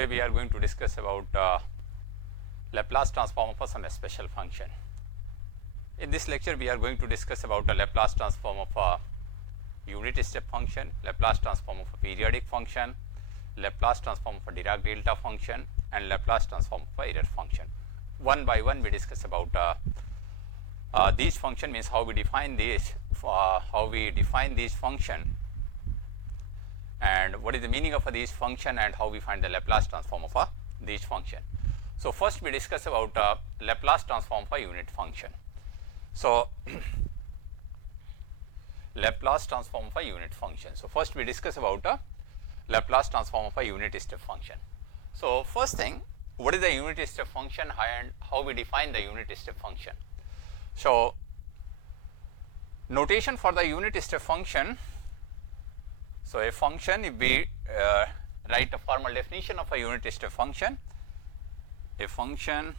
Today we are going to discuss about Laplace transform for some special function. In this lecture we are going to discuss about a Laplace transform of a unit step function, Laplace transform of a periodic function, Laplace transform of a Dirac delta function, and Laplace transform of a error function. One by one we discuss about these function, means how we define these, function, and what is the meaning of these function, and how we find the Laplace transform of these function. So first we discuss about Laplace transform for unit function. So Laplace transform for unit function. So first we discuss about Laplace transform of a unit step function. So first thing, what is the unit step function and how we define the unit step function. So notation for the unit step function. So a function, if we write a formal definition of a unit step function, a function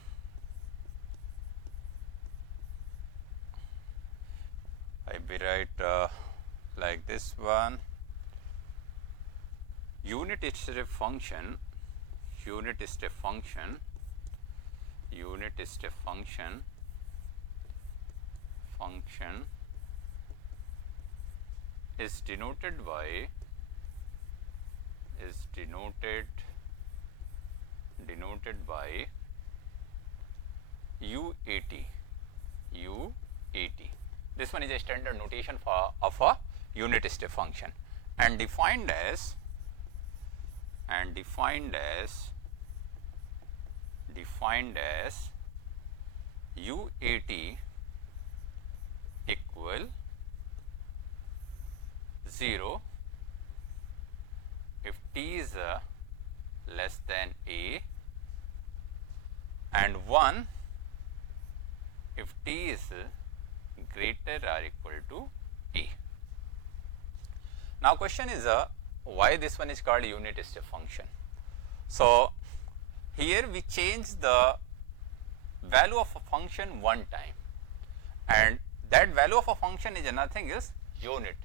I will write like this one, unit step function is denoted by UAT. This one is a standard notation of a unit step function, and defined as UAT equal 0 if t is less than a, and 1 if t is greater or equal to a. Now question is why this one is called unit step function. So here we change the value of a function one time, and that value of a function is nothing is unit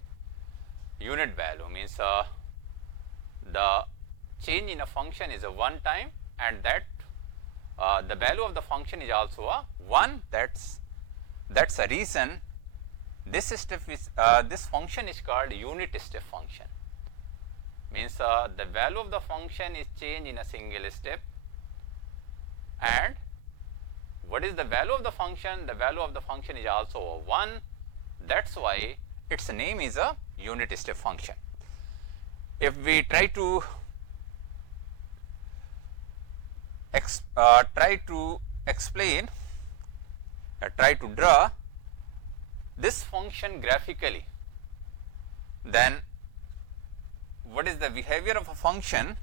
value, means the change in a function is a one time, and that the value of the function is also a 1. That's a reason this step is this function is called unit step function, means the value of the function is changed in a single step. And what is the value of the function? The value of the function is also a 1. That's why its name is a unit step function. If we try to explain, try to draw this function graphically, then what is the behavior of a function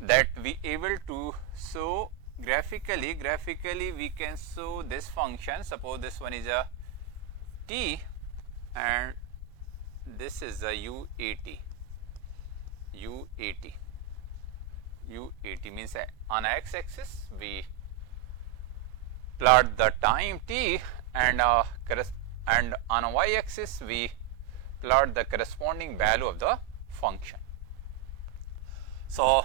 that we able to show graphically? Graphically we can show this function. Suppose this one is a t and this is a UAT. UAT means on x axis we plot the time t, and on a y axis we plot the corresponding value of the function. So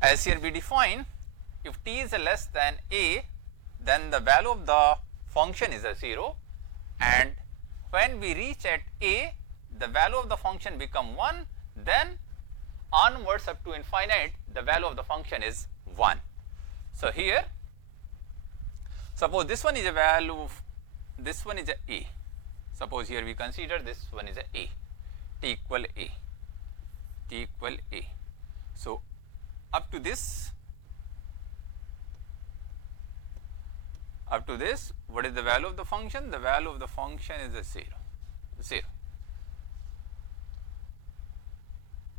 as here we define, if t is less than a, then the value of the function is a 0, and when we reach at a, the value of the function become 1, then onwards up to infinite the value of the function is 1. So here suppose this one is a value of, this one is a. Suppose here we consider this one is a t equal a. So up to this, what is the value of the function? The value of the function is a 0.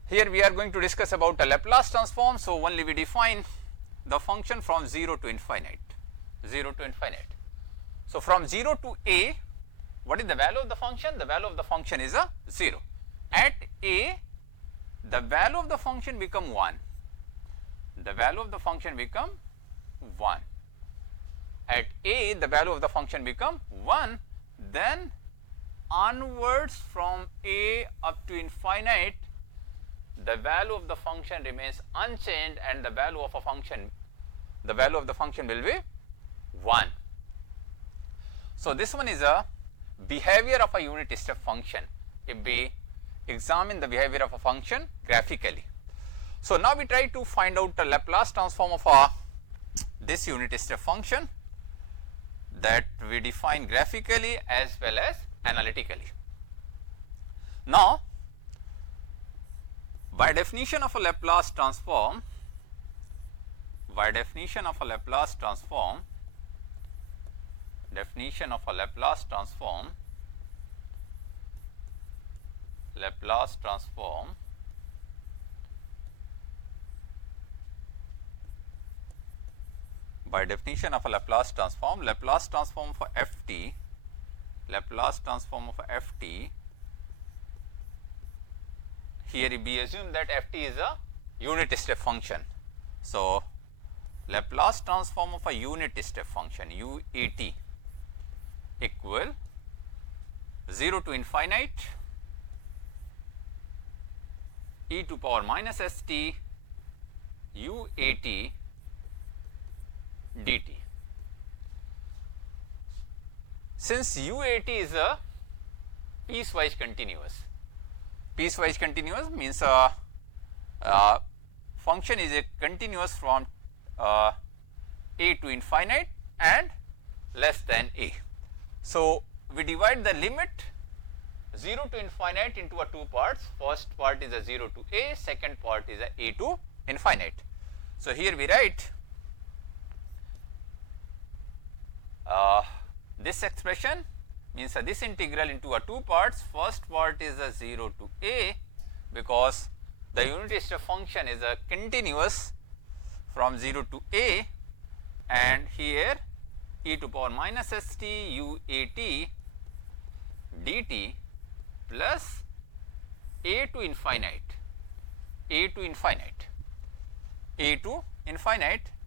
Here we are going to discuss about a Laplace transform. So only we define the function from 0 to infinite. So from 0 to a, what is the value of the function? The value of the function is a 0. At a, the value of the function become 1. At a, the value of the function become 1. Then onwards from a up to infinite, the value of the function remains unchanged and the value of the function will be 1. So, this one is a behavior of a unit step function if we examine the behavior of a function graphically. So, now we try to find out the Laplace transform of this unit step function that we define graphically as well as analytically. Now, by definition of a Laplace transform, definition of a Laplace transform, by definition of a Laplace transform for ft, here we assume that ft is a unit step function. So, Laplace transform of a unit step function UAT equal 0 to infinite e to power minus st UAT dt. Since UAT is a piecewise continuous means function is a continuous from a to infinite and less than a. So, we divide the limit 0 to infinite into a two parts. First part is a 0 to a, second part is a to infinite. So, here we write this expression means this integral into a two parts. First part is a 0 to a because the unit step function is a continuous from 0 to a, and here e to power minus st UAT dt plus a to infinite,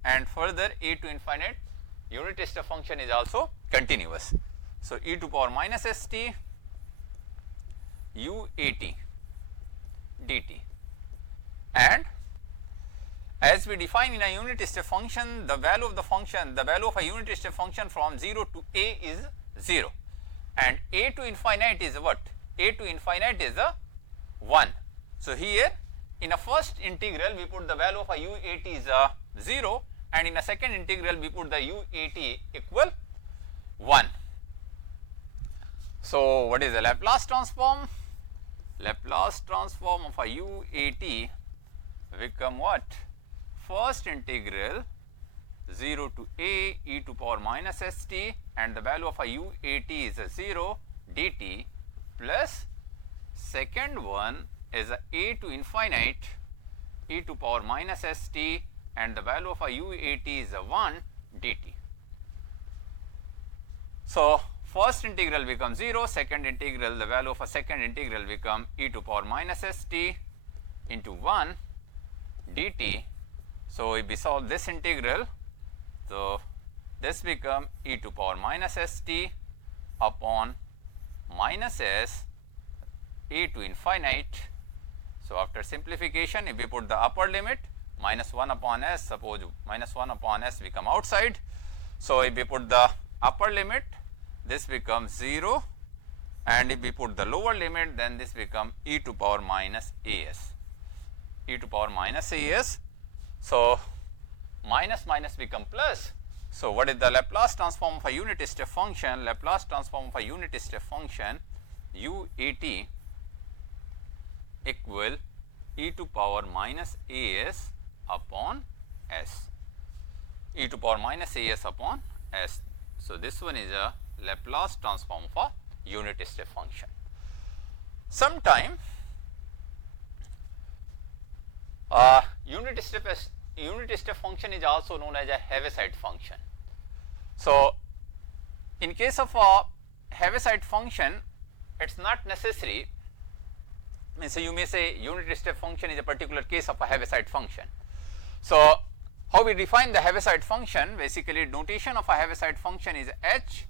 and further a to infinite unit step function is also continuous. So, e to power minus st UAT dt, and as we define in a unit step function, the value of a unit step function from 0 to a is 0, and a to infinite is what? A to infinite is a 1. So, here in a first integral we put the value of a UAT is a 0, and in a second integral we put the UAT equal 1. So, what is the Laplace transform? Laplace transform of a UAT become what? First integral 0 to a e to power minus st, and the value of a UAT is a 0 dt, plus second one is a to infinite e to power minus st, and the value of a UAT is a 1 dt. So, first integral becomes 0, second integral, the value of a second integral become e to power minus st into 1 dt. So, if we solve this integral, so this become e to power minus st upon minus s a to infinite. So, after simplification, if we put the upper limit minus 1 upon s, suppose minus 1 upon s become outside. So, if we put the upper limit, this becomes 0, and if we put the lower limit, then this become e to power minus as, So, minus minus become plus. So, what is the Laplace transform of a unit step function? Laplace transform of a unit step function UAT equal e to power minus as upon s, So, this one is a Laplace transform of a unit step function. Sometime unit step function is also known as a Heaviside function. So, in case of a Heaviside function, it is not necessary, means you may say unit step function is a particular case of a Heaviside function. So, how we define the Heaviside function? Basically, notation of a Heaviside function is h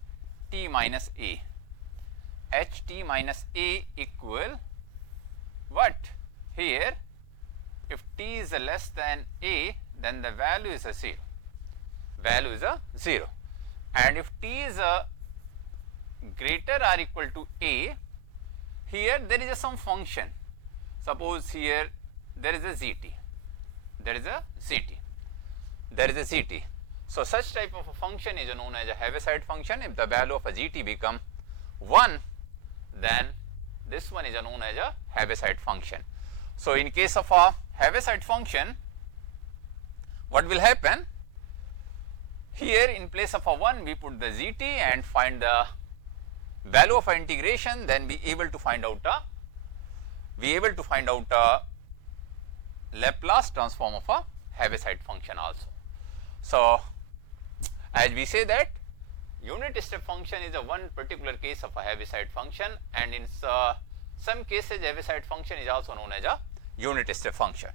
t minus a. H t minus a equal what? Here if t is less than a, then the value is a 0. Value is a 0. And if t is greater or equal to a, here there is some function. Suppose here there is a zt. There is a zt. There is a zt. So such type of a function is known as a Heaviside function. If the value of a gt become 1, then this one is known as a Heaviside function. So in case of a Heaviside function, what will happen? Here in place of a 1, we put the zt and find the value of integration, then be able to find out a Laplace transform of a Heaviside function also. So as we say that unit step function is a one particular case of a Heaviside function, and in some cases Heaviside function is also known as a unit step function.